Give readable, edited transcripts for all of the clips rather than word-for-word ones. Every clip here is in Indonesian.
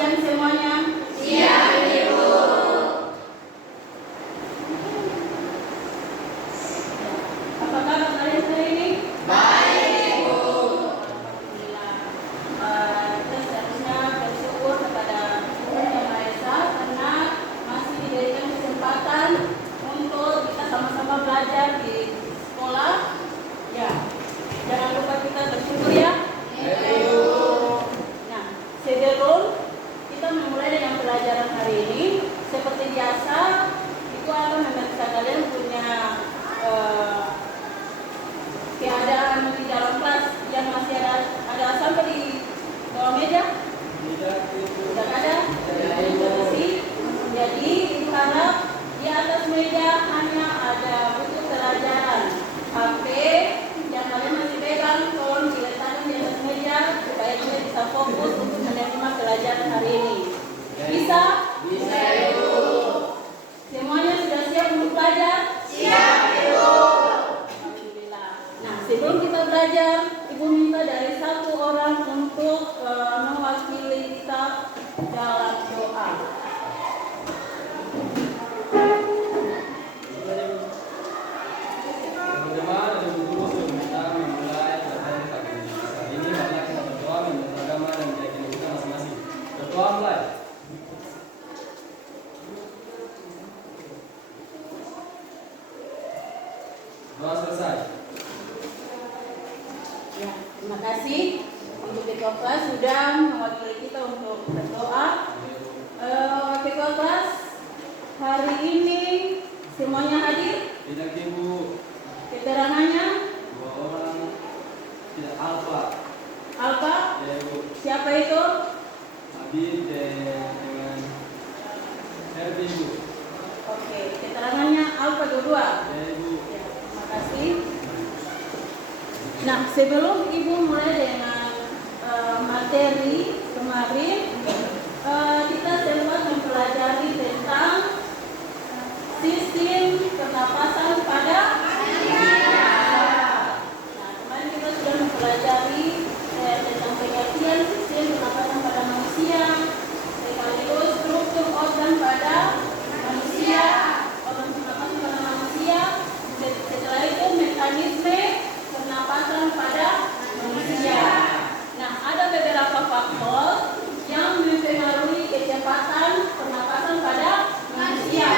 siang semuanya. Siang, Ibu. Apa kabar kalian hari ini? Baik, Ibu. Alhamdulillah. Kita seharusnya bersyukur kepada Tuhan Yang Maha Esa karena masih diberikan kesempatan untuk kita sama-sama belajar di sekolah. Ya, jangan lupa kita bersyukur ya. Nah, sebelum kita memulai dengan pelajaran hari ini, seperti biasa, itu akan memeriksa kalian punya keadaan di dalam kelas yang masih ada sampai di bawah meja. Tidak ada. Jadi Ibu harap di atas meja hanya ada buku pelajaran. HP yang kalian masih pegang tolong diletakkan di atas meja supaya kita bisa fokus untuk menerima pelajaran hari ini. Bisa? Bisa, Ibu. Semuanya sudah siap untuk belajar? Siap, Ibu. Alhamdulillah. Nah, sebelum kita belajar, Ibu minta dari satu orang untuk mewakili kita dalam doa. Teman-teman dan guru sudah kita memulai pelajaran pagi ini. Saat ini marilah kita berdoa menurut agama dan keyakinan kita masing-masing. Berdoa mulai. Doa selesai. Ya, terima kasih untuk ketua kelas sudah mewakili kita untuk berdoa. Ketua kelas hari ini semuanya hadir. Tidak, Ibu. Keterangannya 2 orang tidak alfa. Alfa. Ya, Ibu. Siapa itu? Habib dengan Herbi, Ibu. Oke, keterangannya Alfa dua-dua. Ya, Ibu. Ya, terima kasih. Nah, sebelum Ibu mulai dengan materi kemarin, kita sempat mempelajari tentang sistem pernapasan pada manusia. Nah, kemarin kita sudah mempelajari tentang pengertian sistem pernapasan pada manusia, sekaligus struktur organ pada manusia, organ pernapasan pada manusia. Setelah itu mekanisme pernapasan pada manusia. Nah, ada beberapa faktor yang mempengaruhi kecepatan pernapasan pada manusia.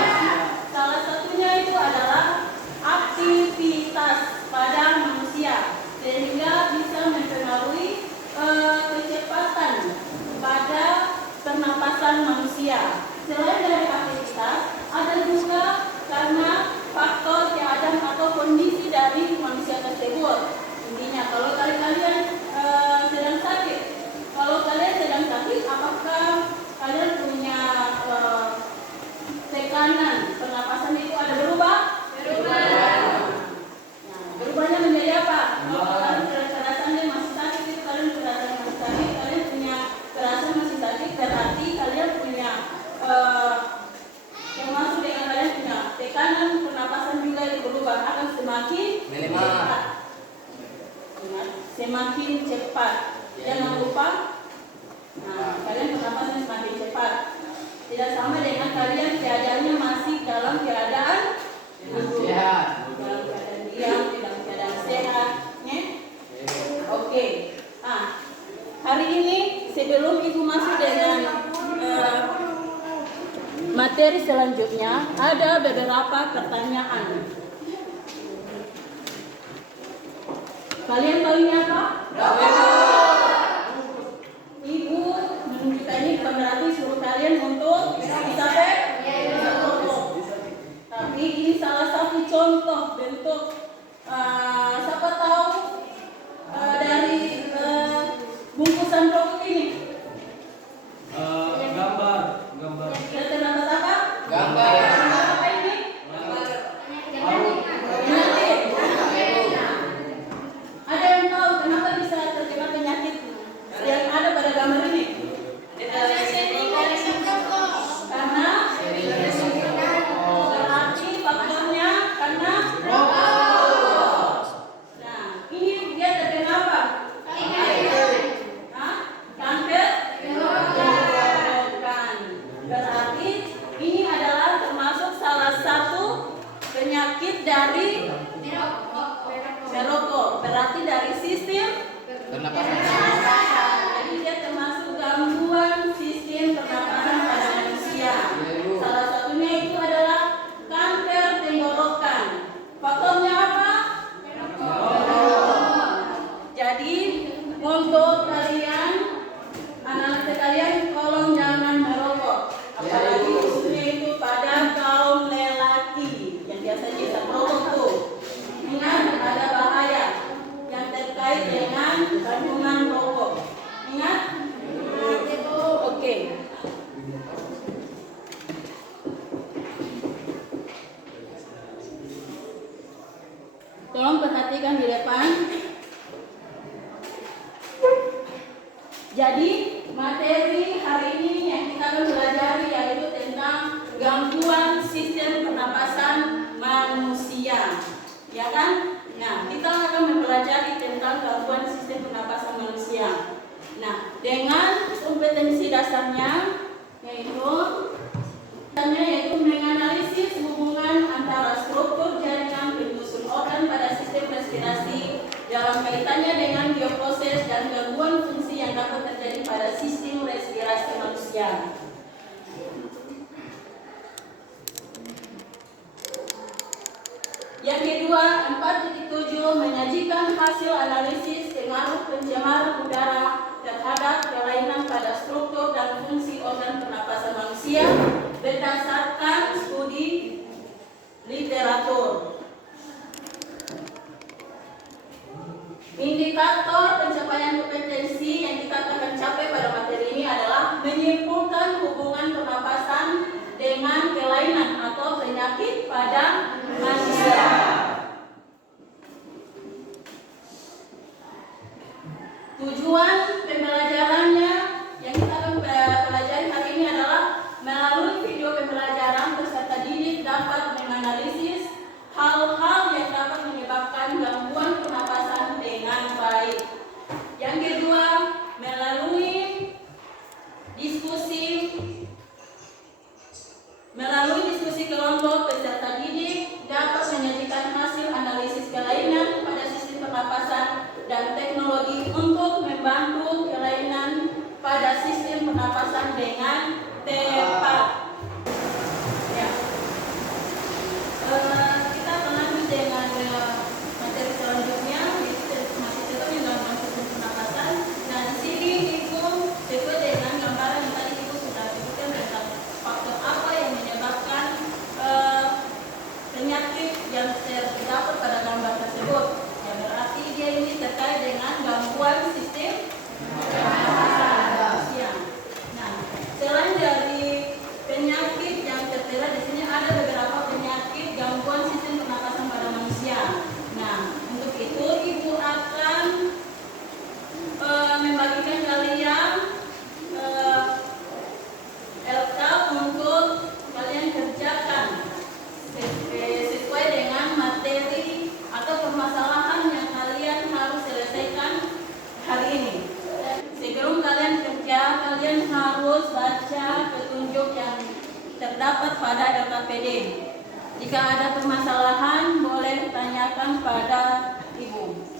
Salah satunya itu adalah aktivitas pada manusia, sehingga bisa mempengaruhi kecepatan pada pernapasan manusia. Selain dari aktivitas, ada juga karena faktor keadaan atau kondisi dari manusia tersebut. Intinya, kalau kalian sedang sakit, apakah kalian punya tekanan pernapasan itu ada berubah? Berubah. Nah, berubahnya menjadi apa? Kalau kalian kerasannya masih sakit, itu kalian kerasan masih sakit, kalian punya kerasan masih sakit, berarti kalian punya yang masuk dengan kalian punya tekanan pernapasan juga itu berubah, akan semakin cepat. Semakin cepat. Jangan lupa. Nah, kalian pernapasan semakin cepat. Tidak sama dengan kalian keadaannya masih dalam keadaan hidup, dalam keadaan diam, dalam keadaan sehat. Oke. Nah, hari ini sebelum Ibu masuk dengan materi selanjutnya, ada beberapa pertanyaan. Kalian tahu ini apa? Ibu menunjukkan ini bukan berarti suruh kalian untuk bisa foto. Tapi ini salah satu contoh bentuk. Siapa tahu dari bungkusan produk ini? Gambar. Kita terdapat apa? Gambar. Apa ini? Ada yang tahu kenapa bisa terjadi Untuk kalian, anak-anak sekalian, tolong jangan merokok. Apalagi khususnya itu pada kaum lelaki yang biasanya bisa merokok tuh. Ingat, ada bahaya yang terkait dengan kandungan rokok. Ingat? Oke. Tolong perhatikan di depan. Jadi materi hari ini yang kita akan pelajari yaitu tentang gangguan sistem pernapasan manusia, ya kan? Nah, kita akan mempelajari tentang gangguan sistem pernapasan manusia. Nah, dengan kompetensi dasarnya yaitu menganalisis hubungan antara struktur jaringan penyusun organ pada sistem respirasi dalam kaitannya dengan bioproses dan gangguan fungsi yang dapat terjadi pada sistem respirasi manusia. Yang kedua, 4.7 menyajikan hasil analisis pengaruh pencemaran udara terhadap kelainan pada struktur dan fungsi organ pernapasan manusia berdasarkan studi literatur. Indikator pencapaian kompetensi yang kita akan capai pada materi ini adalah menyimpulkan hubungan pernapasan dengan kelainan atau penyakit pada manusia. Tujuan pembelajarannya yang kita akan pelajari hari ini adalah melalui video pembelajaran peserta didik dapat menganalisis hal-hal yang dapat menyebabkan gangguan pernapasan dengan baik. Yang kedua, melalui diskusi kelompok peserta didik dapat menyajikan hasil analisis kelainan pada sistem pernapasan dan teknologi untuk membantu kelainan pada sistem pernapasan dengan tepat. Ya. Kita akan lanjut dengan materi selanjutnya, yaitu masih tetap dalam sistem pernapasan. Dan di sini itu sesuai dengan gambaran yang tadi itu sudah sebutkan tentang faktor apa yang menyebabkan penyakit yang terdapat pada gambar tersebut. Ya, berarti dia ini terkait dengan gangguan sistem pernapasan manusia. Nah, selain dari penyakit yang tertera di sini ada beberapa penyakit gangguan sistem pernapasan pada manusia. Nah, untuk itu Ibu akan membagikan kalian LK untuk kalian kerjakan sesuai dengan materi atau permasalahan yang kalian harus selesaikan hari ini. Sebelum kalian kerja, kalian harus baca petunjuk yang terdapat pada LKPD. Jika ada permasalahan, boleh tanyakan pada Ibu.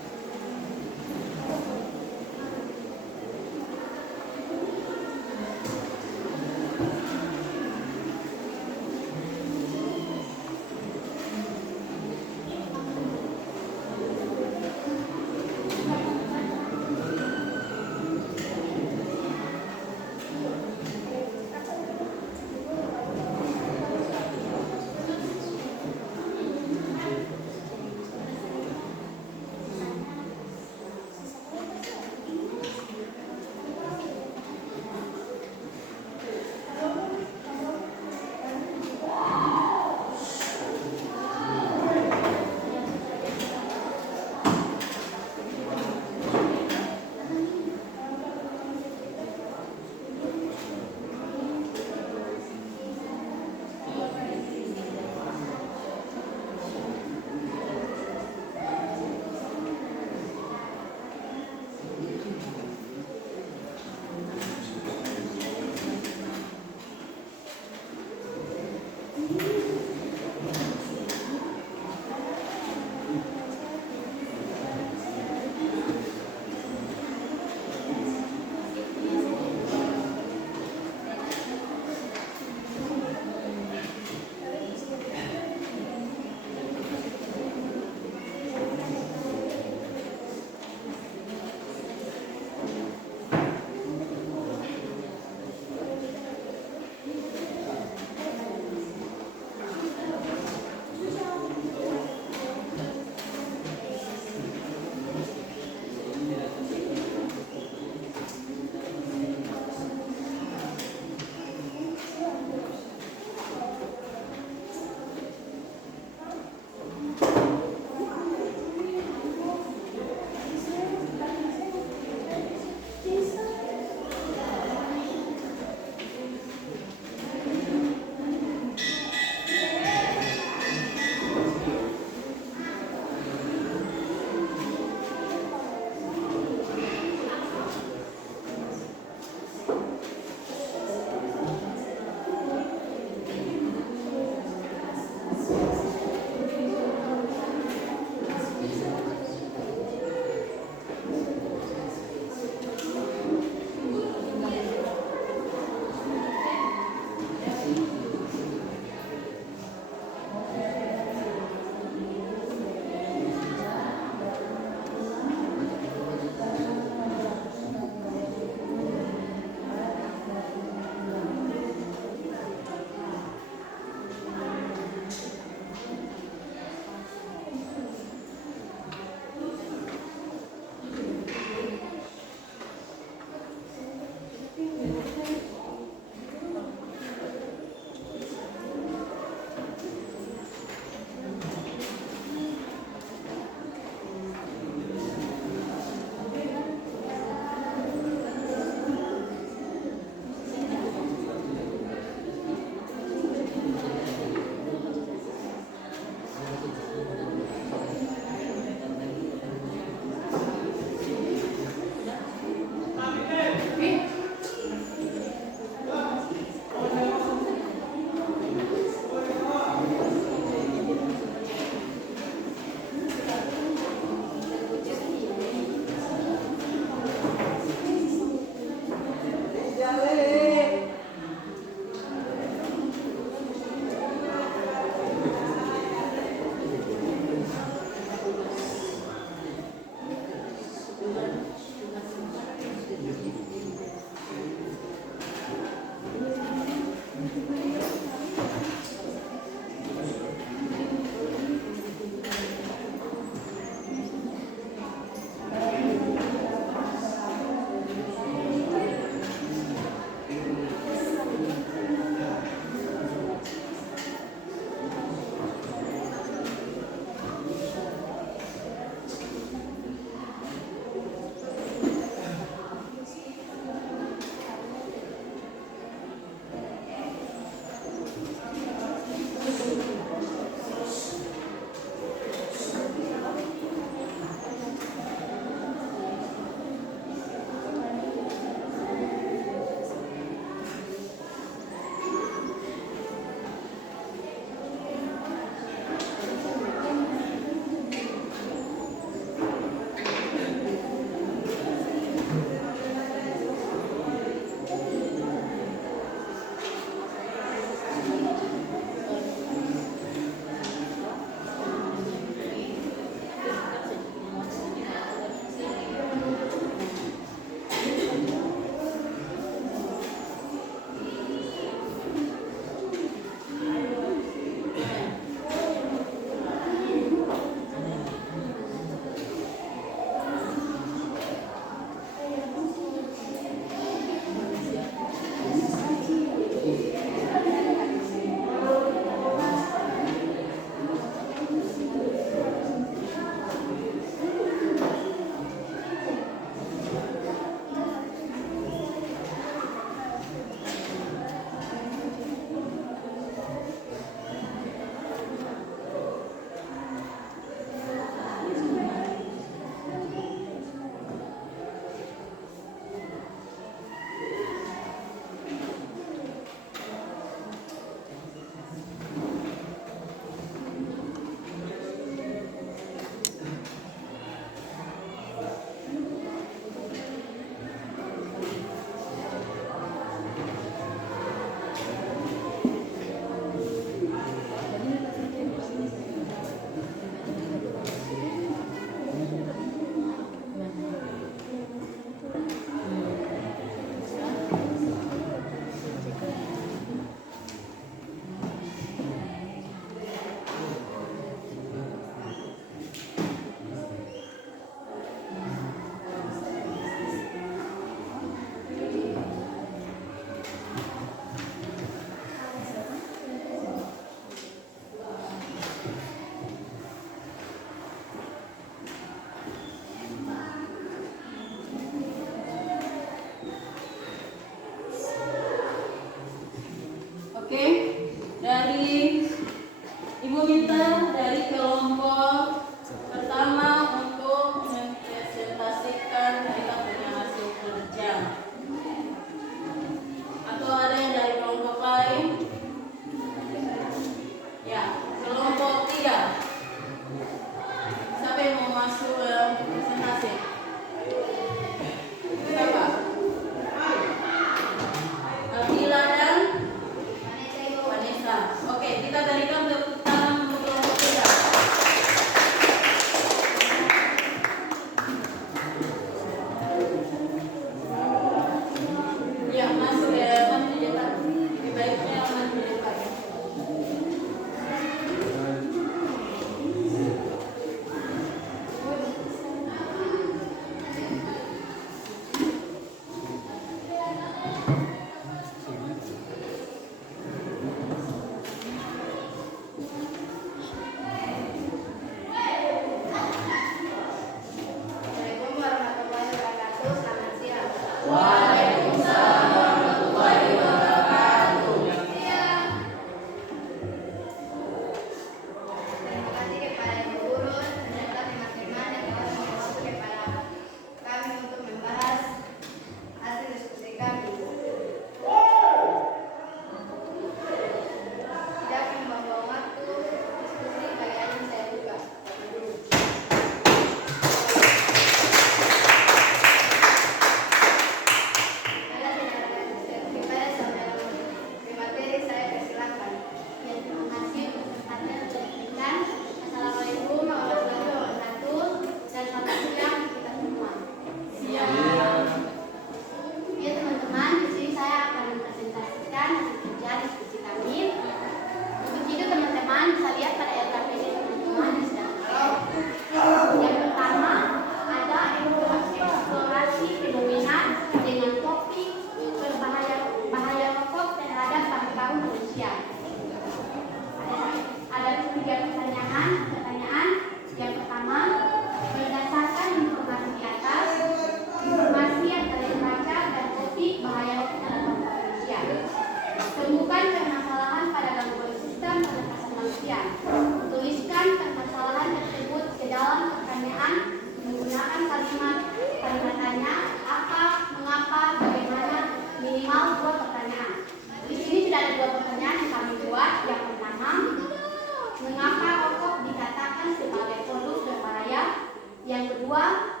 kedua,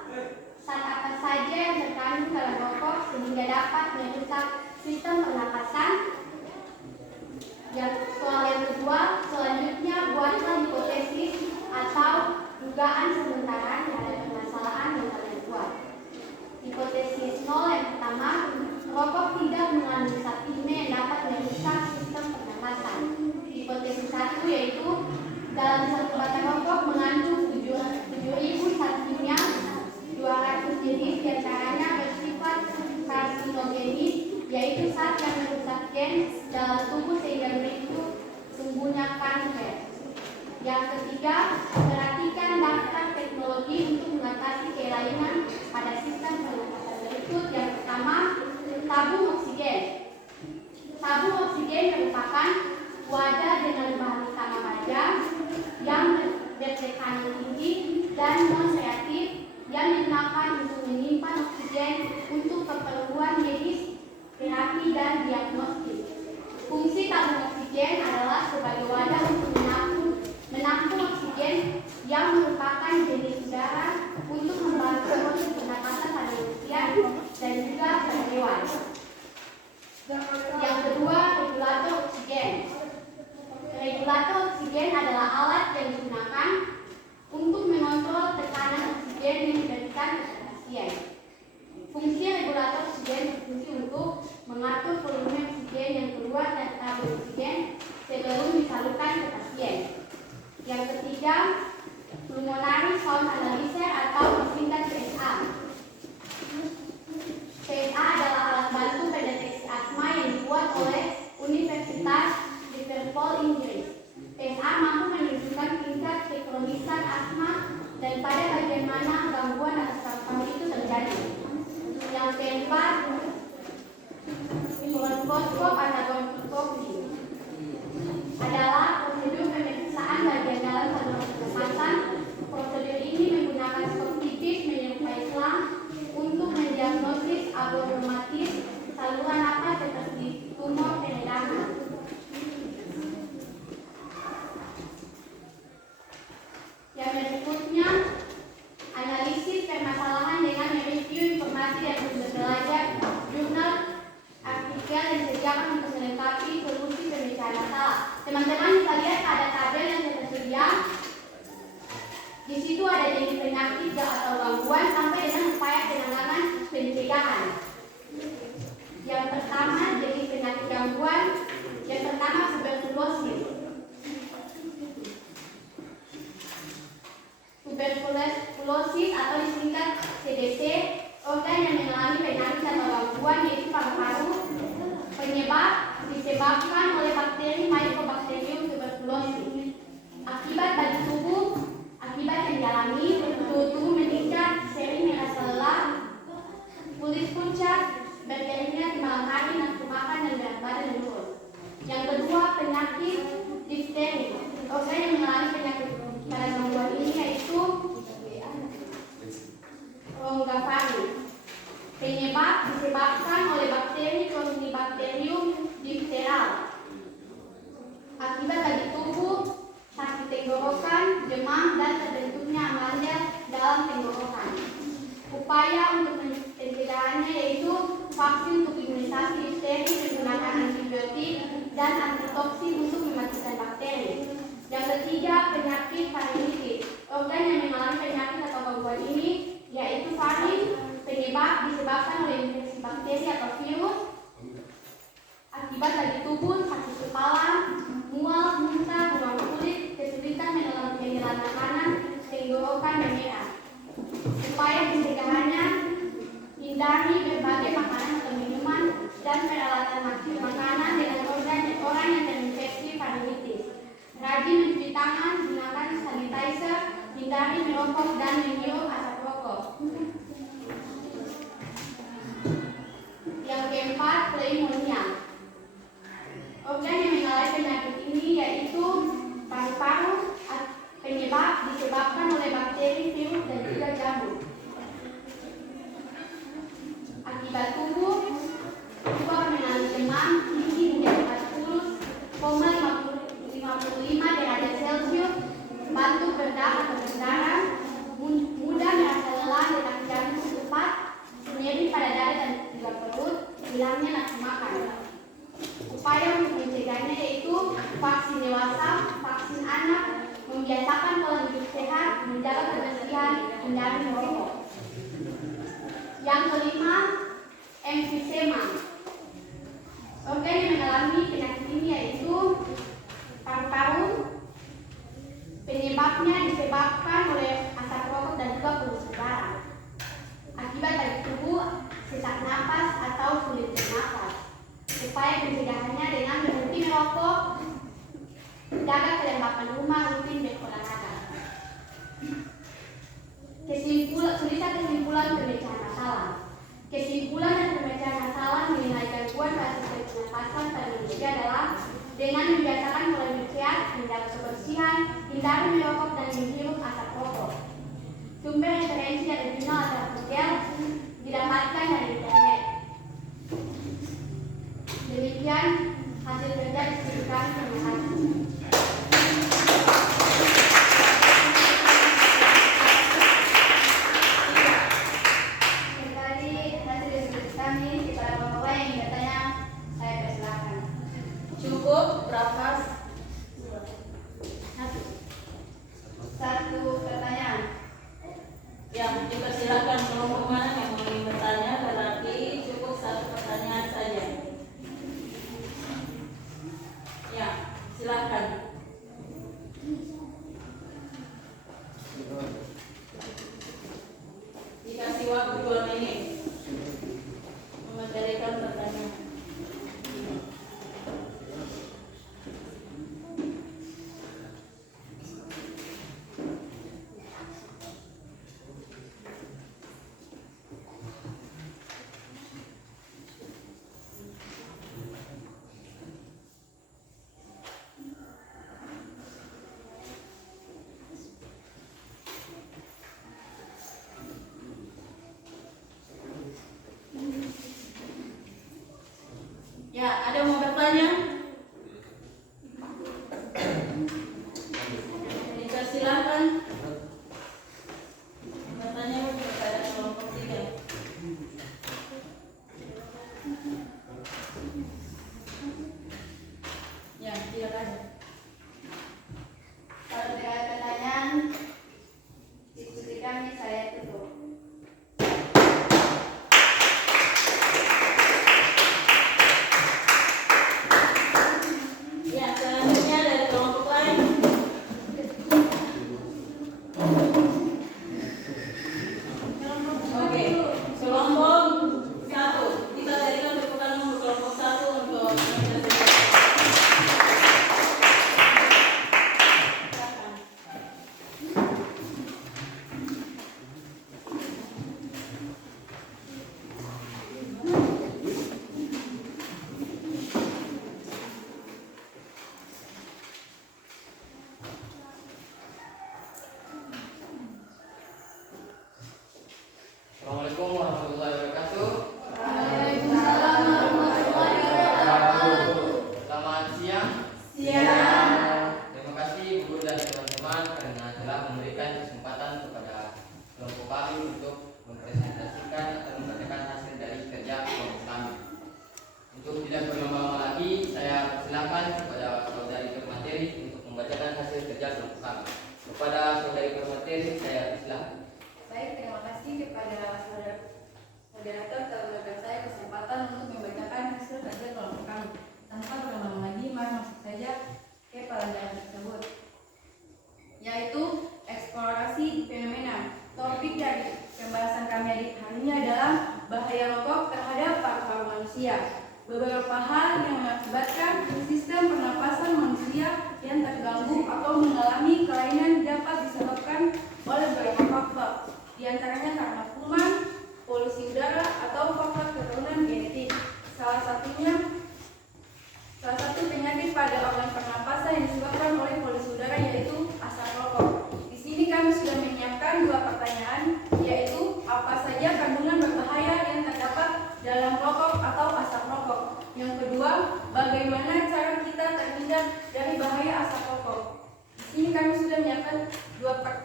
zat apa saja yang terkandung dalam rokok sehingga dapat merusak sistem pernapasan. Soal yang kedua, selanjutnya buatlah hipotesis atau dugaan sementara terhadap permasalahan yang kalian buat. Hipotesis 0 yang pertama, rokok tidak mengandung zat kimia yang dapat merusak sistem pernapasan. Hipotesis 1 yaitu dalam satu batang rokok mengandung 7.000 zat kimia, 200 jenis diantaranya bersifat karsinogenis, yaitu zat yang merusak gen dalam tubuh sehingga memicu tumbuhnya kanker. Yang ketiga, perhatikan daftar teknologi untuk mengatasi kelainan pada sistem pernapasan berikut. Yang pertama, tabung oksigen. Tabung oksigen merupakan wadah dengan bahan utama baja yang bertekanan tinggi dan non-reaktif yang digunakan untuk menyimpan oksigen untuk keperluan medis, terapi, dan diagnostik. Fungsi tabung oksigen adalah sebagai wadah untuk menampung oksigen yang merupakan jenis udara untuk membantu proses pernapasan pada manusia dan juga pada hewan. Yang kedua, regulator oksigen. Regulator oksigen adalah alat yang digunakan untuk mengontrol tekanan oksigen yang diberikan kepada pasien. Fungsi regulator oksigen berfungsi untuk mengatur volume oksigen yang keluar dari tabung oksigen sebelum disalurkan ke pasien. Yang ketiga, pulmonary sound analyzer atau disingkat PSA. PSA adalah alat bantu pendeteksi asma yang dibuat oleh Universitas Liverpool Inggris. PSA mampu menunjukkan tingkat kekronisan asma dan pada bagian mana gangguan atas paru-paru itu terjadi. Yang keempat, bronkoskop atau bronkoskopi adalah prosedur pemeriksaan bagian dalam saluran pernapasan. Prosedur ini menggunakan skop tipis menyerupai selang untuk mendiagnosis abnormalitas saluran napas seperti tumor peredaran. Yang berikutnya, analisis permasalahan dengan mereview informasi dan berbelanja jurnal artikel yang disediakan untuk melengkapi solusi pemecahan masalah. Teman-teman bisa lihat ada tabel yang tersedia. Di situ ada jenis penyakit atau gangguan sampai dengan upaya penanganan pencegahan. Yang pertama, jenis penyakit gangguan. Yang pertama, tuberkulosis. Tuberkulosis atau disingkat TBC, organ yang mengalami penyakit atau gangguan yaitu paru-paru. Penyebab disebabkan oleh bakteri Mycobacterium tuberculosis. Akibat bagi tubuh, akibat yang dialami, tubuh meningkat, sering merasa lelah, kulit pucat, berkeringat di malam hari, nafsu makan, dan berat badan menurun. Yang kedua, penyakit difteri. Organ yang mengalami penyakit pada gangguan ini yaitu ronggapari. Penyebab disebabkan oleh bakteri Corynebacterium diphtheral. Akibat bagi tubuh, sakit tenggorokan, demam, dan terbentuknya amandel dalam tenggorokan. Upaya untuk pencegahannya yaitu vaksin untuk imunisasi difteri menggunakan antibiotik dan antitoksin untuk mematikan bakteri. Yang ketiga, penyakit faringitis. Organ yang mengalami penyakit atau gangguan ini yaitu faring. Penyebab disebabkan oleh infeksi bakteri atau virus. Akibat bagi tubuh, sakit kepala, mual, muntah, ruam kulit, kesulitan menelan makanan, tenggorokan, dan merah. Upaya pencegahannya, hindari berbagai makanan atau minuman dan peralatan makan makanan dengan orang yang terinfeksi faringitis. Rajin mencuci tangan, gunakan sanitizer, hindari merokok dan menghirup asap rokok. Yang keempat, pneumonia. Organ yang mengalami penyakit ini yaitu paru-paru. Penyebab disebabkan oleh bakteri, virus, dan juga jamur. Akibat tubuh mengalami demam tinggi hingga 40,55 derajat Celcius, batuk, berdarah atau berdarah, mudah Yang kelima, emfisema. Organ yang mengalami penyakit ini yaitu paru-paru. Penyebabnya disebabkan oleh asap rokok dan juga polusi udara. Akibat dari tubuh, sesak napas atau sulit bernafas. Upaya pencegahannya dengan berhenti merokok, jaga kelembapan rumah, rutin berolahraga. Kesimpulan pemecahan masalah. Kesimpulan dan pemecahan masalah mengenai gangguan pada sistem pernapasan pada manusia adalah dengan membiasakan pola hidup sehat, menjaga kebersihan, hindari merokok dan menghirup asap rokok. Sumber referensi dan jurnal atau artikel didapatkan dari internet. Demikian hasil kerja diskusi kami. Terima kasih. Dari hasil diskusi kami, kepada bapak-bapak yang ingin bertanya, saya persilakan. Cukup berapa? Satu pertanyaan. Ya, dipersilakan kelompok mana yang ingin bertanya, berarti cukup satu pertanyaan saja. Ya, silakan. Dikasih waktu 2 menit mematerikan pertanyaan. Ya, ada yang mau bertanya? Dipersilakan. Bertanya kepada kelompok 3. Ya, tidak ada. Kalau tidak ada pertanyaan, diskusi kami saya tutup. Ya, selanjutnya dari kelompok lain. Oke, kelompok 1. Kita berikan tepuk tangan untuk kelompok 1 untuk menyelesaikan. Assalamualaikum warahmatullahi wabarakatuh. Waalaikumsalam warahmatullahi wabarakatuh. Selamat siang. Siang. Terima kasih guru dan teman-teman karena telah memberikan kesempatan kepada kelompok kami untuk mempresentasikan atau membacakan hasil dari kerja kelompok kami. Untuk tidak berlama-lama lagi, saya persilakan kepada saudari permateri untuk membacakan hasil kerja kelompok kami. Kepada saudari permateri, saya persilakan. Baik, terima kasih kepada moderator telah memberikan saya kesempatan untuk membacakan hasil kerja kelompok kami. Tanpa berlama-lama lagi, mari masuk saja ke pelajaran tersebut, yaitu eksplorasi fenomena. Topik dari pembahasan kami hari ini adalah bahaya rokok terhadap paru-paru manusia. Beberapa hal yang mengakibatkan sistem pernapasan manusia yang terganggu atau mengalami kelainan dapat disebabkan oleh beberapa faktor. Di antaranya karena kuman, polusi udara, atau faktor keturunan genetik. Salah satu penyakit pada organ pernapasan yang disebabkan oleh polusi udara yaitu asap rokok. Di sini kami sudah menyiapkan 2 pertanyaan, yaitu apa saja kandungan berbahaya yang terdapat dalam rokok atau asap rokok. Yang kedua, bagaimana cara kita terhindar dari bahaya asap rokok. Di sini kami sudah menyiapkan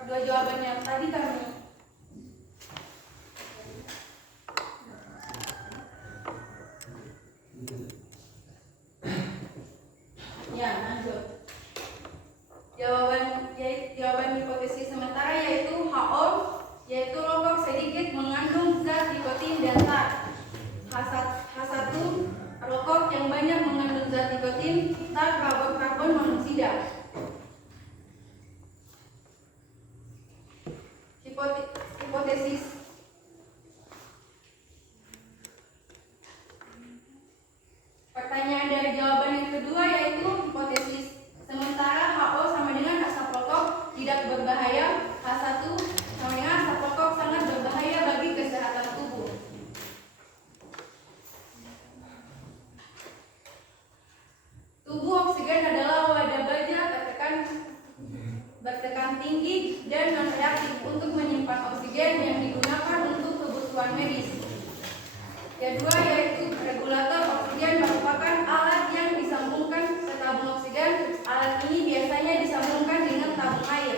dua jawaban yang tadi kami Ya, lanjut. jawaban hipotesis sementara yaitu HO, yaitu rokok sedikit tidak. Hipotesis. Pertanyaan dari jawaban yang kedua yaitu hipotesis. Sementara HO sama dengan asap rokok tidak berbahaya, H1 sama dengan asap rokok sangat berbahaya bagi kesehatan tubuh. Tubuh oksigen adalah wadah baja bertekan tinggi dan non-reaktif untuk menyimpan oksigen yang digunakan untuk kebutuhan medis. Kedua yaitu regulator oksigen merupakan alat yang disambungkan ke tabung oksigen. Alat ini biasanya disambungkan dengan tabung air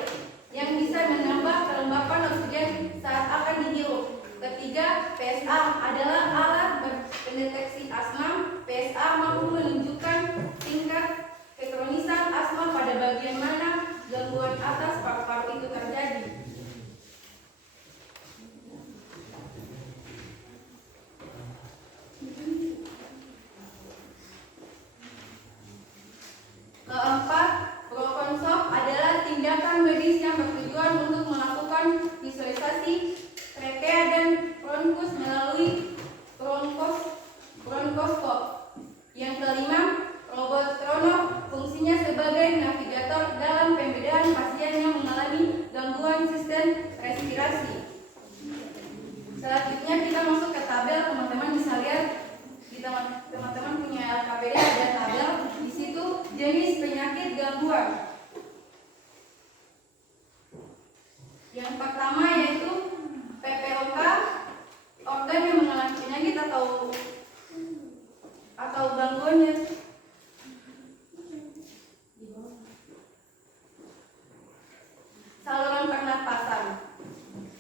yang bisa menambah kelembapan oksigen saat akan dihirup. Ketiga, PSA adalah alat pendeteksi asma. PSA mampu menunjukkan tingkat kekronisan asma pada bagian mana gangguan atas paru-paru itu terjadi. Keempat, prokonsop adalah tindakan medis yang bertujuan untuk melakukan visualisasi trakea dan bronkus melalui bronkoskop. Yang kelima, robot Trono fungsinya sebagai navigator dalam pembedahan pasien yang mengalami gangguan sistem respirasi. Selanjutnya kita masuk ke tabel, teman-teman bisa lihat di teman-teman punya LKPD ada tabel. Di situ jenis penyakit gangguan. Yang pertama yaitu PPOK, organ yang mengalami penyakit atau gangguannya. Saluran pernapasan.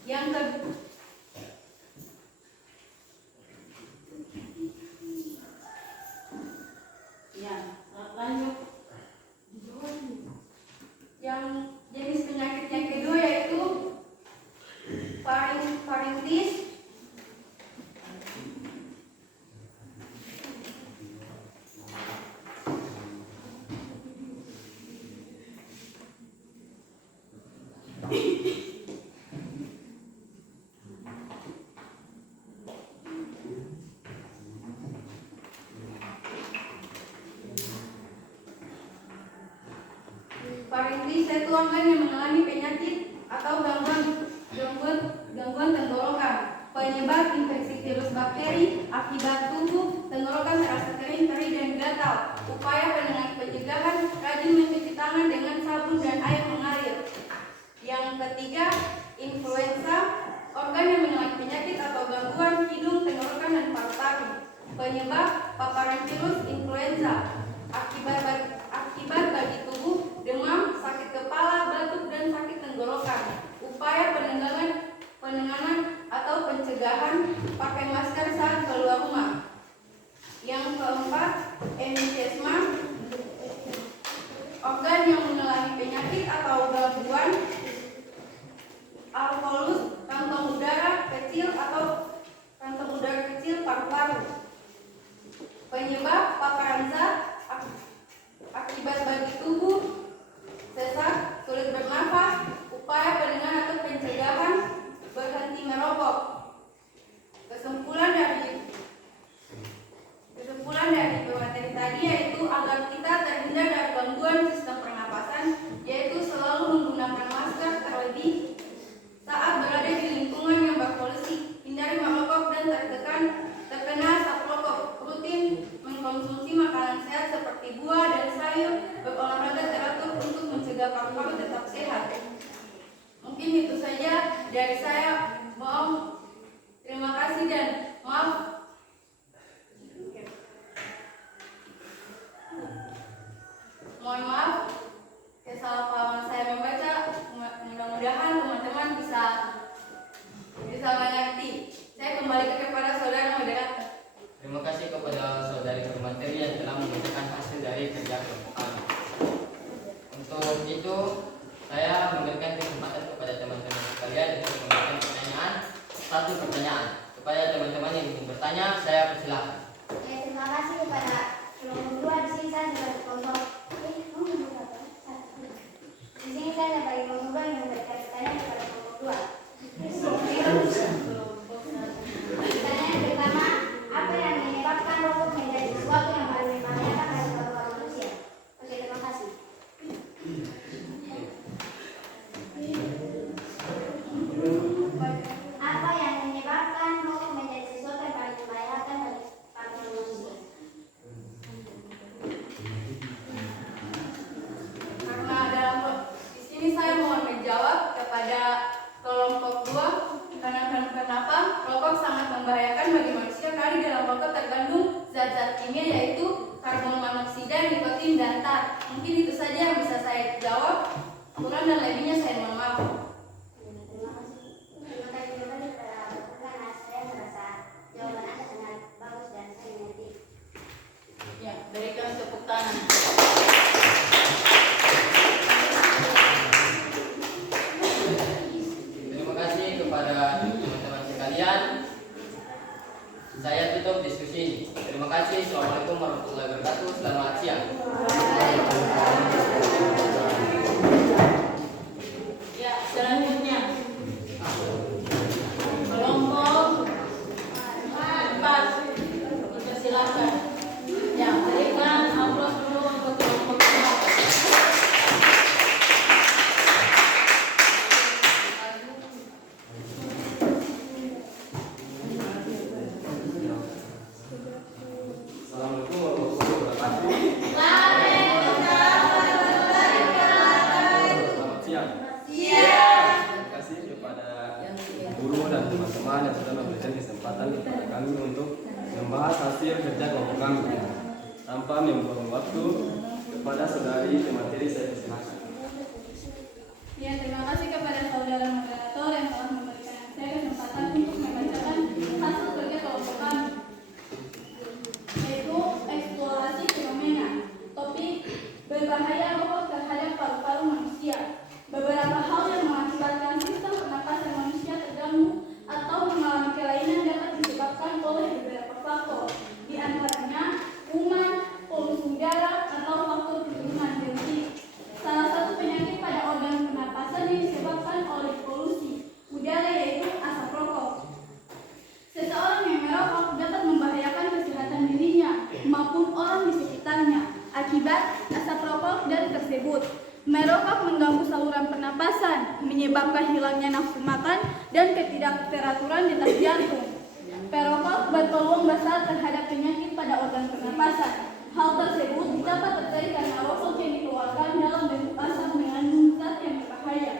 Yang kedua lanjut. Yang jenis penyakit yang kedua yaitu faringitis, faringitis yaitu organ yang mengalami penyakit atau gangguan tenggorokan. Penyebab infeksi virus bakteri akibat tubuh tenggorokan terasa kering, dan gatal. Upaya pencegahan, rajin mencuci tangan dengan sabun dan air mengalir. Yang ketiga, influenza, organ yang mengalami penyakit atau gangguan hidung, tenggorokan dan paru-paru. Penyebab paparan virus influenza akibat bagi tubuh, demam, sakit kepala, batuk dan sakit tenggorokan. Upaya penanganan atau pencegahan, pakai masker saat keluar rumah. Yang keempat, emfisema, organ yang mengalami penyakit atau gangguan alveolus, kantong udara kecil paru-paru. Penyebab paparan zat akibat bagi tubuh, sesak, sulit bernafas. Upaya penanganan atau pencegahan, berhenti merokok. Kesimpulan dari materi tadi yaitu agar kita terhindar dari gangguan sistem pernapasan, yaitu selalu menggunakan masker terlebih saat berada di lingkungan yang berpolusi, hindari merokok dan terkena asap rokok, rutin mengkonsumsi makanan sehat seperti buah dan sayur, berolahraga teratur untuk mencegah paru-paru tetap sehat. Mungkin itu saja dari saya. Terima kasih dan maaf. Mohon maaf kesalahpahaman saya membaca. Mudah-mudahan teman-teman bisa mengerti. Saya kembalikan kepada saudara moderator. Terima kasih kepada saudari Permanteri yang telah membacakan hasil dari kerja kelompok kami. Untuk itu, saya memberikan kesempatan kepada teman-teman sekalian untuk memberikan satu pertanyaan. Kepada teman-teman yang ingin bertanya, saya persilahkan. Terima kasih kepada nomor 2. Di sini saya sudah sponsor. Di sini saya sebagai pemula yang memberikan pertanyaan kepada kelompok 2. Pertanyaan pertama, apa yang menyebabkan rokok menjadi sesuatu yang paling membahayakan bagi paru-paru manusia? Oke, terima kasih. Apa yang menyebabkan rokok menjadi sesuatu yang paling membahayakan bagi paru-paru manusia? Karena di sini saya mau menjawab kepada kelompok 2 karena kenapa rokok sangat membahayakan bagi manusia karena di dalam rokok terkandung zat-zat kimia yaitu karbon monoksida, nikotin, dan tar. Mungkin itu saja yang bisa saya jawab. Kurang dan lebihnya saya mohon maaf. Terima kasih kepada karena saya merasa jawaban Anda sangat bagus dan saya mengerti. Ya, berikan tepuk tangan. Terima kasih kepada teman-teman sekalian. Saya tutup diskusi ini. Terima kasih. Assalamualaikum warahmatullahi wabarakatuh. Selamat siang. Ya, selanjutnya kelompok 4. Silakan. Ya, berikan aplaus dulu untuk kelompok 4. Assalamualaikum warahmatullahi wabarakatuh. Selamat siang. Terima kasih kepada guru dan teman-teman yang sudah memberikan kesempatan kepada kami untuk membahas hasil kerja kelompok kami. Tanpa membuang waktu, kepada saudari pemateri saya persilakan. Ya, terima kasih kepada saudara moderator yang telah memberikan saya kesempatan untuk membacakan hasil kerja kelompok kami, yaitu eksplorasi fenomena. Topik berbahaya rokok terhadap paru-paru manusia. Beberapa hal yang mengakibatkan sistem pernapasan manusia terganggu atau mengalami kelainan dapat disebabkan oleh beberapa faktor, di antaranya kuman, polusi udara, atau faktor keturunan genetik. Salah satu penyakit pada organ pernapasan yang disebabkan oleh polusi udara yaitu asap rokok. Seseorang yang merokok dapat membahayakan kesehatan dirinya maupun orang di sekitarnya akibat asap rokok dan tersebut. Merokok mengganggu saluran pernapasan, menyebabkan hilangnya nafsu makan dan ketidakteraturan detak jantung. Perokok berpeluang besar terhadap penyakit pada organ pernapasan. Hal tersebut dapat terjadi karena rokok yang dikeluarkan dalam bentuk asap mengandung zat yang berbahaya.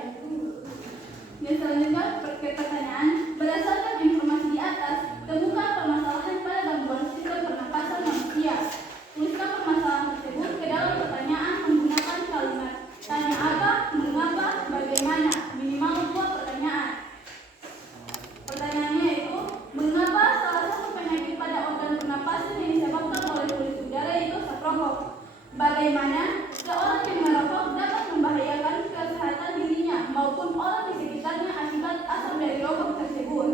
Dan selanjutnya pertanyaan, berdasarkan informasi di atas, temukan permasalahan pada gangguan sistem pernapasan manusia. Tuliskan permasalahan tersebut ke dalam pertanyaan menggunakan kalimat tanya apa, mengapa, bagaimana, minimal 2 pertanyaan. Pertanyaannya yaitu, mengapa salah satu penyakit pada organ pernapasan yang disebabkan oleh polusi udara itu asap rokok? Bagaimana seorang yang merokok dapat membahayakan kesehatan dirinya maupun orang di sekitarnya akibat asap dari rokok tersebut?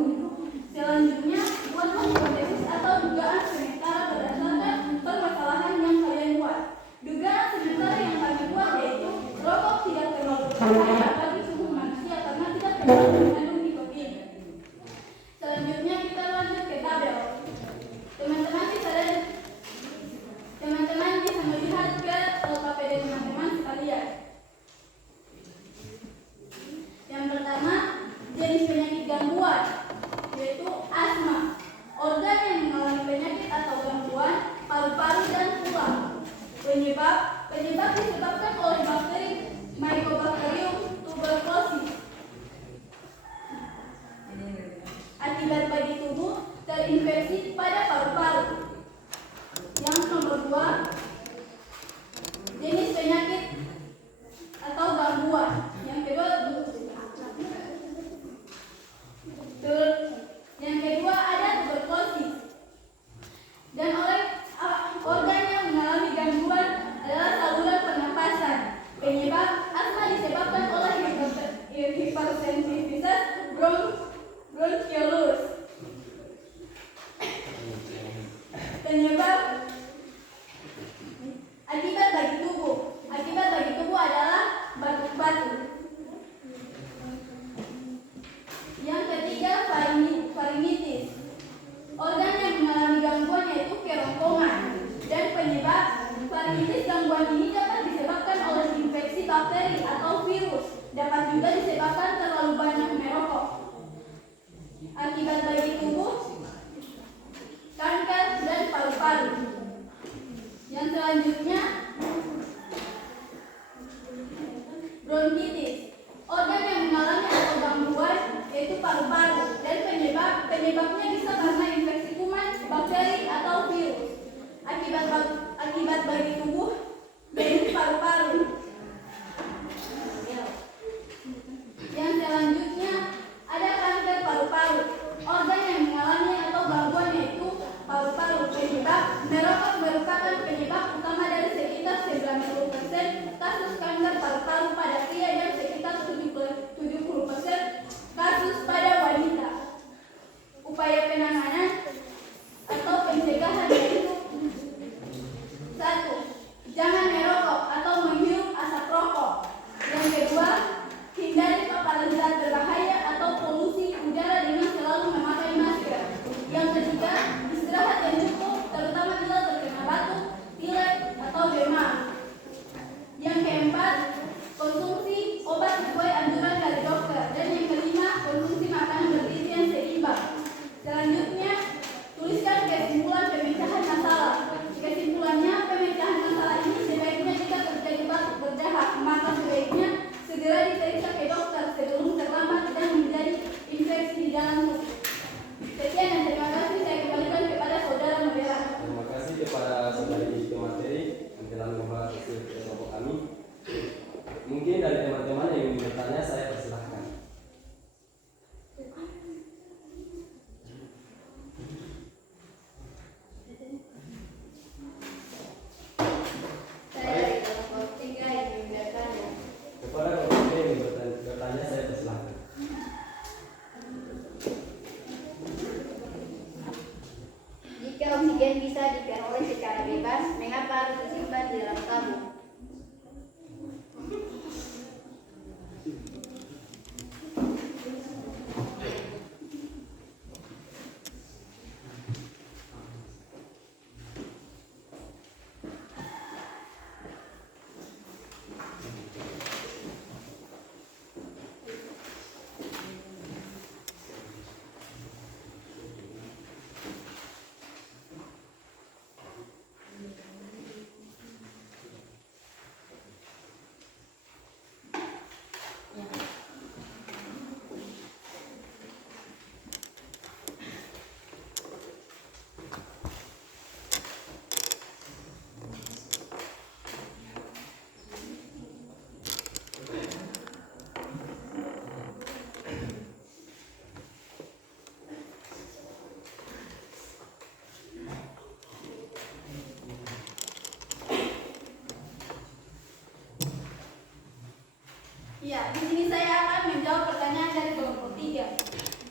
Selanjutnya, buatlah hipotesis atau dugaan sementara berdasarkan permasalahan yang kalian buat. Dugaan sementara yang kami buat yaitu rokok tidak terlalu berbahaya bagi tubuh manusia karena tidak terlalu mengandung nikotin. Selanjutnya kita lanjut ke tabel. Teman-teman bisa melihat ke LKPD teman-teman sekalian. Yang pertama, jenis penyakit gangguan yaitu asma. Organ yang mengalami penyakit atau gangguan paru-paru dan tulang. Penyebab disebabkan oleh bakteri Mycobacterium tuberculosis. Akibat bagi tubuh terinfeksi pada paru-paru. Yang nomor 2, jenis penyakit atau gangguan. Yang kedua ada tuberkulosis. Dan organ yang mengalami gangguan adalah saluran pernapasan. Penyebab asma disebabkan oleh hipersensitivitas bronchiolus. Penyebabnya bisa karena infeksi kuman, bakteri, atau virus. Akibat bagi tubuh, yaitu paru-paru. Yang selanjutnya ada kanker paru-paru. Organ yang mengalami atau gangguan yaitu paru-paru. Penyebab merokok merupakan penyebab utama dari sekitar 90% kasus kanker paru-paru pada pria dan sekitar 70% kasus pada wanita. Upaya penanganan atau pencegahan yaitu 1. Jangan merokok atau menghirup asap rokok. Yang kedua, hindari paparan zat berbahaya atau polusi udara dengan selalu memakai masker. Yang ketiga, istirahat yang cukup, terutama bila terkena batuk, pilek, atau demam. Yang keempat, konsumsi obat sesuai anjuran dari dokter. Dan yang kelima, konsumsi makanan bergizi yang seimbang. Selanjutnya, tuliskan kesimpulan pemecahan masalah. Kesimpulannya, pemecahan masalah ini sebaiknya jika terjadi batuk berdahak, maka sebaiknya segera diperiksa ke dokter sebelum terlambat dan menjadi infeksi di dalam tubuh. Sekian dan terima kasih, saya kembalikan kepada saudara Nobela. Terima kasih kepada saudari materi yang telah membahas hasil kelompok kami. Mungkin dari teman-teman yang ingin bertanya, saya persilahkan. Saya dari kelompok 3 yang ingin bertanya. Kepada kelompok yang ingin bertanya, saya persilahkan. Jika oksigen bisa diperoleh secara bebas, mengapa harus disimpan di dalam tabung? Ya, di sini saya akan menjawab pertanyaan dari kelompok 3.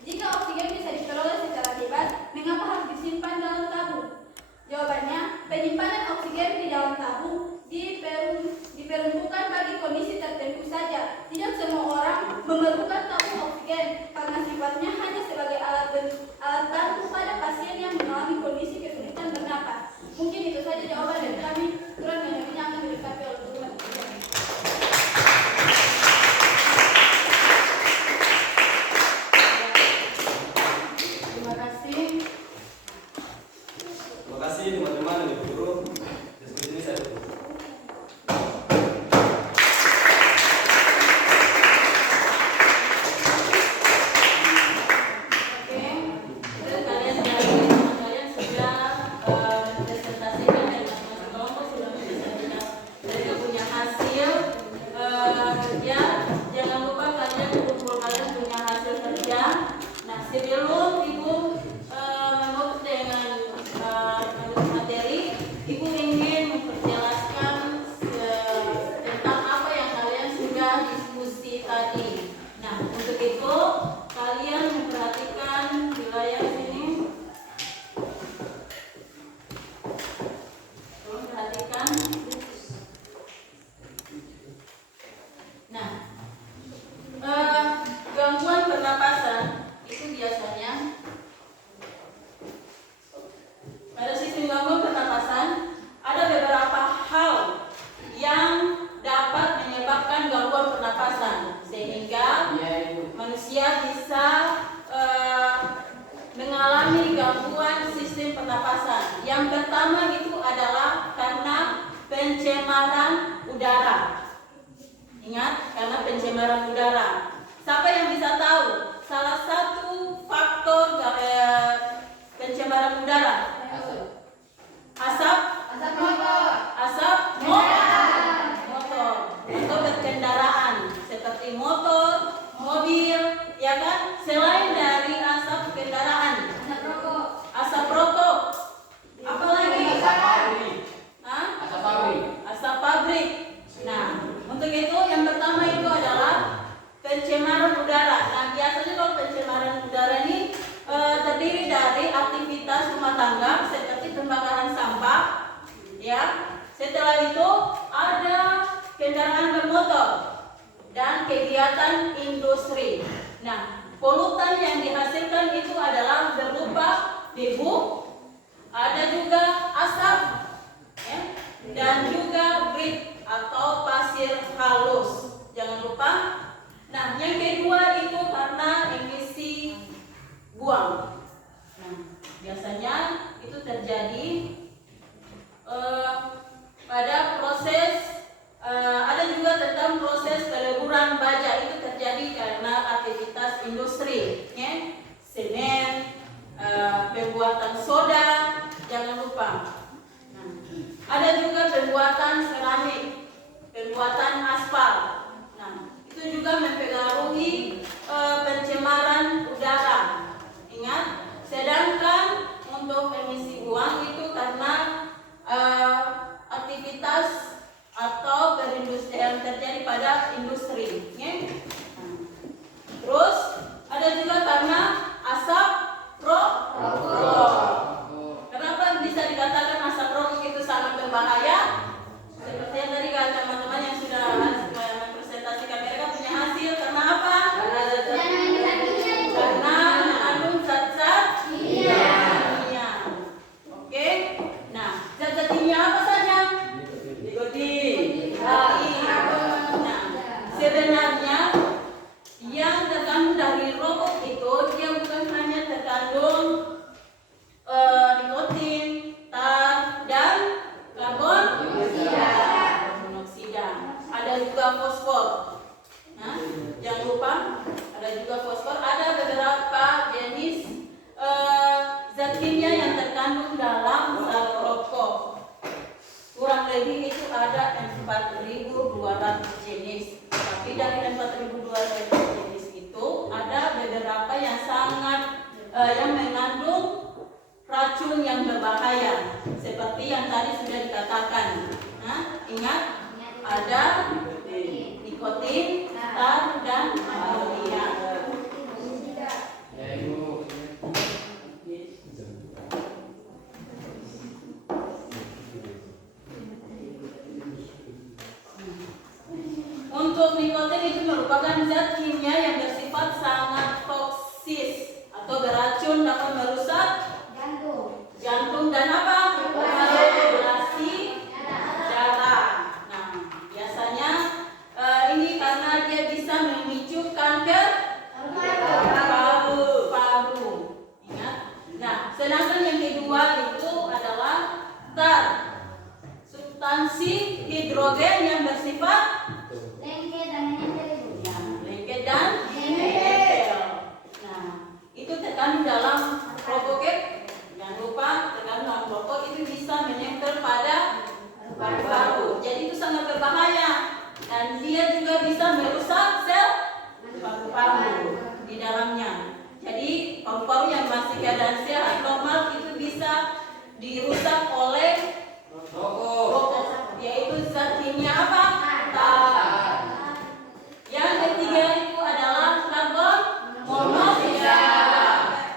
Jika oksigen bisa diperoleh secara bebas, mengapa harus disimpan dalam tabung? Jawabannya, penyimpanan oksigen di dalam tabung diperuntukkan bagi kondisi tertentu saja. Tidak semua orang memerlukan tabung oksigen karena sifatnya hanya sebagai alat bantu pada pasien yang mengalami kondisi kesulitan bernapas. Mungkin itu saja jawaban dari kami. Kurang lebihnya akan dilengkapi oleh Tuhan. Terima kasih teman-teman yang guru. Diskusi ini saya tutup. Kalian sudah presentasikan dan masing-masing kelompok sudah mempresentasikan mereka punya hasil kerja. Jangan lupa kalian punya hasil kerja. Nah, sebelum ibu menutup dengan materi, ibu ingin memperjelaskan tentang apa yang kalian sudah diskusi tadi. Nah, untuk itu kalian memperhatikan wilayah sini. Tolong perhatikan. Nah, gangguan pernapasan itu biasanya pada sistem gangguan pernapasan ada beberapa hal yang dapat menyebabkan gangguan pernapasan sehingga manusia bisa mengalami gangguan sistem pernapasan. Yang pertama itu adalah karena pencemaran udara. Ingat, karena pencemaran udara. Siapa yang bisa tahu salah satu faktor tangga seperti pembakaran sampah, ya. Setelah itu ada kendaraan bermotor dan kegiatan industri. Nah, polutan yang dihasilkan itu adalah berupa debu, ada juga asap, ya, dan juga grit atau pasir halus. Jangan lupa. Nah, yang kedua itu karena emisi buang. Nah, biasanya itu terjadi pada proses ada juga tentang proses peleburan baja, itu terjadi karena aktivitas industri, ya, semen, pembuatan soda, jangan lupa. Nah, ada juga pembuatan seramik, pembuatan aspal. Nah, itu juga mempengaruhi pencemaran udara. Ingat, sedangkan untuk emisi buang itu karena aktivitas atau perindustrian yang terjadi pada industri, ya. Terus ada juga karena asap rokok. Kenapa bisa dikatakan asap rokok itu sangat berbahaya? Seperti yang tadi kata teman-teman yang sudah mempresentasikan, mereka punya hasil karena apa? Karena mengandung zat-zat kimia. Oke. Nah, zat-zat kimia apa saja? Nikotin. Nah, sebenarnya yang terkandung dari rokok itu dia bukan hanya terkandung nikotin, tar, dan karbon monoksida. Ada juga fosfor. Nah, jangan lupa ada juga fosfor. Ada beberapa jenis zat kimia yang terkandung dalam zat rokok. Kurang lebih itu ada 4.200 jenis. Tapi dari 4.200 jenis itu ada beberapa yang sangat yang mengandung racun yang berbahaya, seperti yang tadi sudah dikatakan. Nah, ingat ada nikotin, tar, dan amonia. Ya, Ibu. Untuk nikotin itu merupakan zat kimia yang bersifat sangat toksis atau beracun, dapat merusak jantung dan apa? Sirkulasi darah. Nah, biasanya ini karena dia bisa memicu kanker paru. Ingat. Nah, sedangkan yang kedua itu adalah tar, substansi hidrogen yang bersifat lengket dan nempel. Nah, itu terkandung dalam rokok. Jangan lupa, terkandung dalam rokok itu bisa menempel pada paru-paru. Jadi itu sangat berbahaya dan dia juga bisa merusak sel paru-paru di dalamnya. Jadi paru-paru yang masih keadaan sehat normal itu bisa dirusak oleh rokok, yaitu zat kimia apa? Tar. Yang ketiga itu adalah karbon monoksida.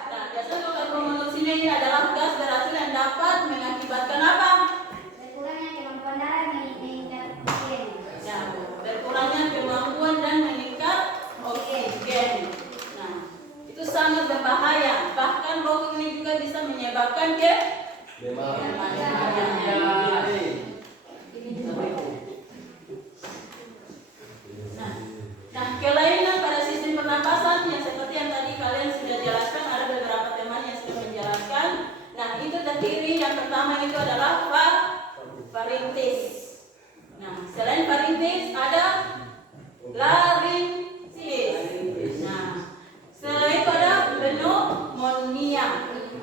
Nah, biasanya karbon monoksida ini adalah gas beracun yang dapat mengakibatkan apa? Nah, berkurangnya kemampuan dan meningkat oksigen. Nah, itu sangat berbahaya. Bahkan rokok ini juga bisa menyebabkan Nah, kelainan pada sistem pernapasan yang seperti yang tadi kalian sudah jelaskan, ada beberapa teman yang sudah menjelaskan. Nah, itu terdiri, yang pertama itu adalah faringitis. Nah, selain faringitis ada laringsitis. Nah, setelah itu ada pneumonia,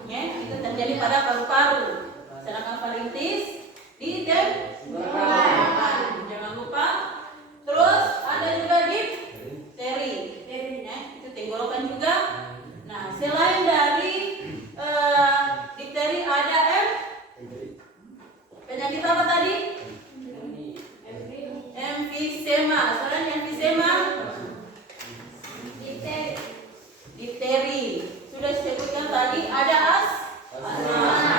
ya, itu terjadi pada paru-paru. Sedangkan faringitis di tenggorokan. Jangan lupa. Terus ada juga difteri, ya, itu tenggorokan juga. Nah, selain dari difteri ada penyakit apa tadi? Emfisema. Selain emfisema, difteri. Sudah disebutkan tadi ada asma.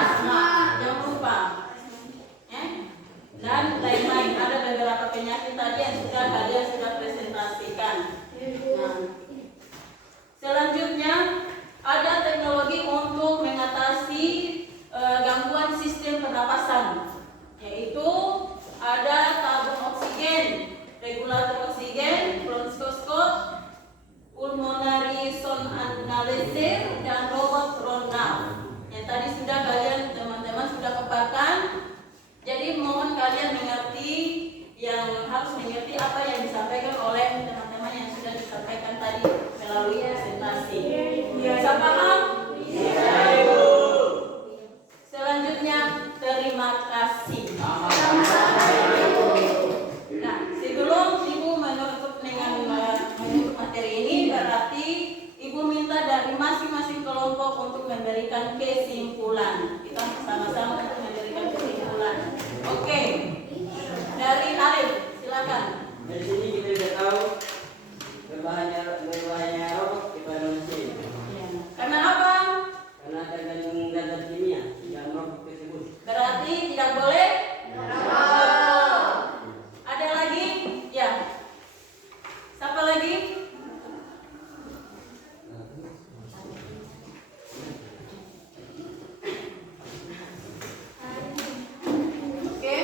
memberikan kesimpulan. Kita sama-sama untuk memberikan kesimpulan. Oke, dari Arif, silakan. Dari sini kita bisa tahu berbahayanya rokok kepada manusia. Ya. Karena apa? Karena terkandung zat kimia dalam rokok tersebut. Berarti tidak boleh ada lagi? Ya. Siapa lagi? Oke.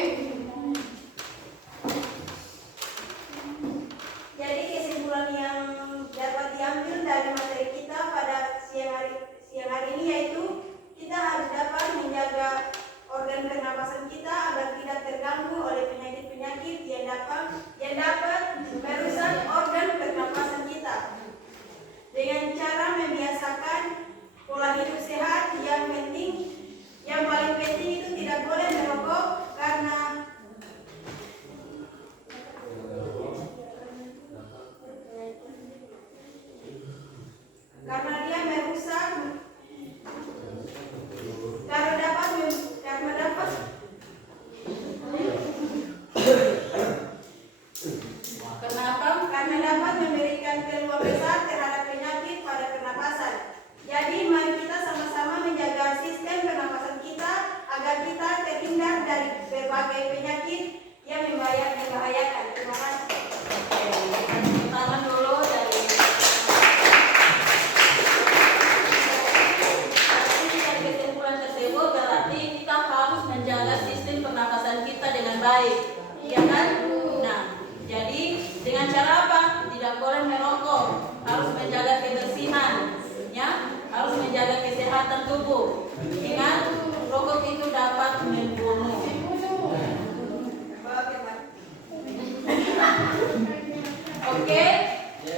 Jadi kesimpulan yang dapat diambil dari materi kita pada siang hari ini yaitu kita harus dapat menjaga organ pernapasan kita agar tidak terganggu oleh penyakit-penyakit yang dapat merusak organ pernapasan kita. Dengan cara membiasakan pola hidup sehat yang paling penting itu tidak boleh merokok karena dia merusak Kenapa? karena dapat memberikan peluang besar terhadap penyakit pada pernapasan. Jadi mari kita sama-sama menjaga sistem pernapasan kita agar kita terhindar dari berbagai penyakit yang membahayakan. Terima kasih. Oke, kita tangan dulu dari kesimpulan tersebut berarti kita harus menjaga sistem pernapasan kita dengan baik, ya kan? Nah, jadi dengan cara apa? Tidak boleh merokok, harus menjaga kebersihan, ya, harus menjaga kesehatan tubuh. Ingat, rokok itu dapat membunuh. Oke,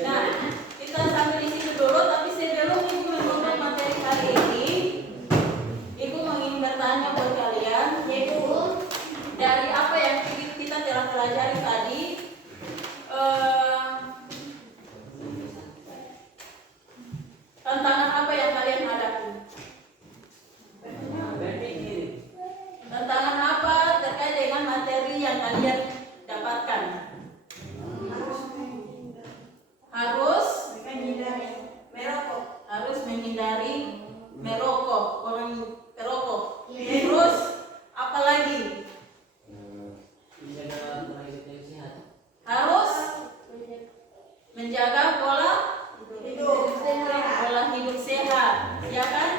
nah kita sampai di sini dulu. Tapi sebelum ibu menutup materi hari ini, ibu ingin bertanya buat kalian, yaitu dari apa yang kita telah pelajari tadi, tantangan apa yang kalian hadapi? Tantangan apa terkait dengan materi yang kalian dapatkan? Harus menghindari merokok, orang perokok. Terus apa lagi? Harus menjaga pola hidup sehat, ya kan?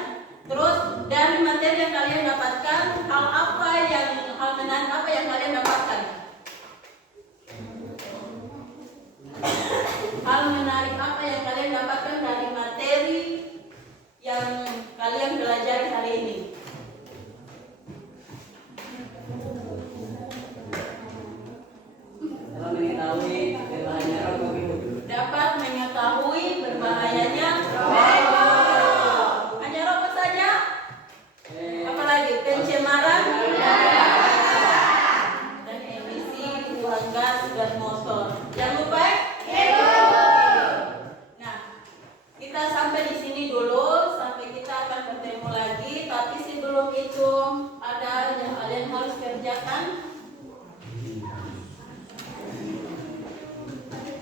Terus dari materi yang kalian dapatkan, hal menarik apa yang kalian dapatkan? Hal menarik apa yang kalian dapatkan dari materi yang kalian pelajari hari ini? Dalam mengetahui berbahayanya rokok itu. Dapat mengetahui berbahayanya rokok. Hanya rokok saja? Apalagi pencemaran dan emisi buang gas dan motor. Jangan lupa. Nah, kita sampai di sini dulu. Sampai kita akan bertemu lagi. Tapi sebelum itu ada yang kalian harus kerjakan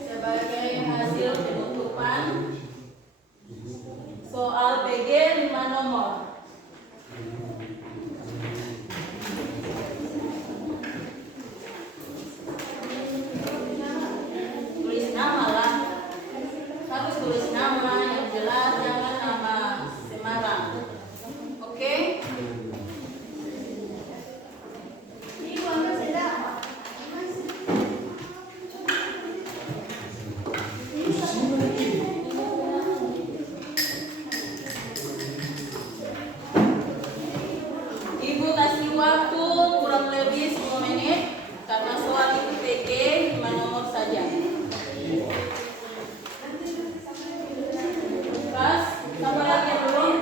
sebagai hasil penutupan soal PG 5 nomor. Tulis nama lah, harus tulis nama yang jelas, jangan nama sembarang. Oke? Ibu kasih waktu kurang lebih 10 menit karena soal itu PG 5 nomor saja. Pas, sama lagi yang belum?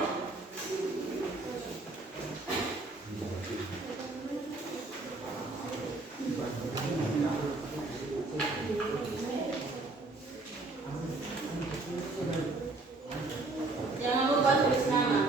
Jangan lupa tulis nama.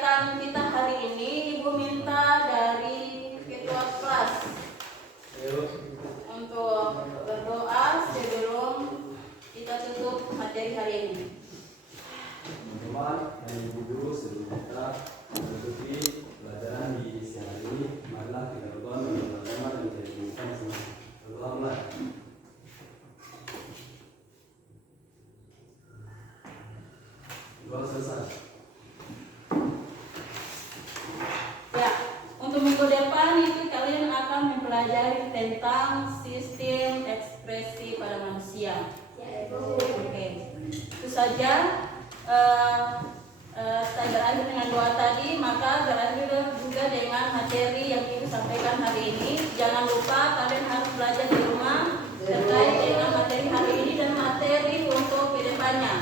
kegiatan kita hari ini, Ibu minta dari ketua kelas untuk berdoa sebelum kita tutup materi hari ini. Teman-teman dan ibu guru, sebelum kita mengikuti pelajaran di siang hari ini, marilah kita berdoa menurut tema dan menjadi kita masing-masing. Berdoa mulai. Doa selesai. Ya, untuk minggu depan itu kalian akan mempelajari tentang sistem ekspresi pada manusia. Oke, itu saja. Saya berakhir dengan doa tadi, maka berakhir juga dengan materi yang Ibu sampaikan hari ini. Jangan lupa kalian harus belajar di rumah terkait dengan materi hari ini dan materi untuk kedepannya.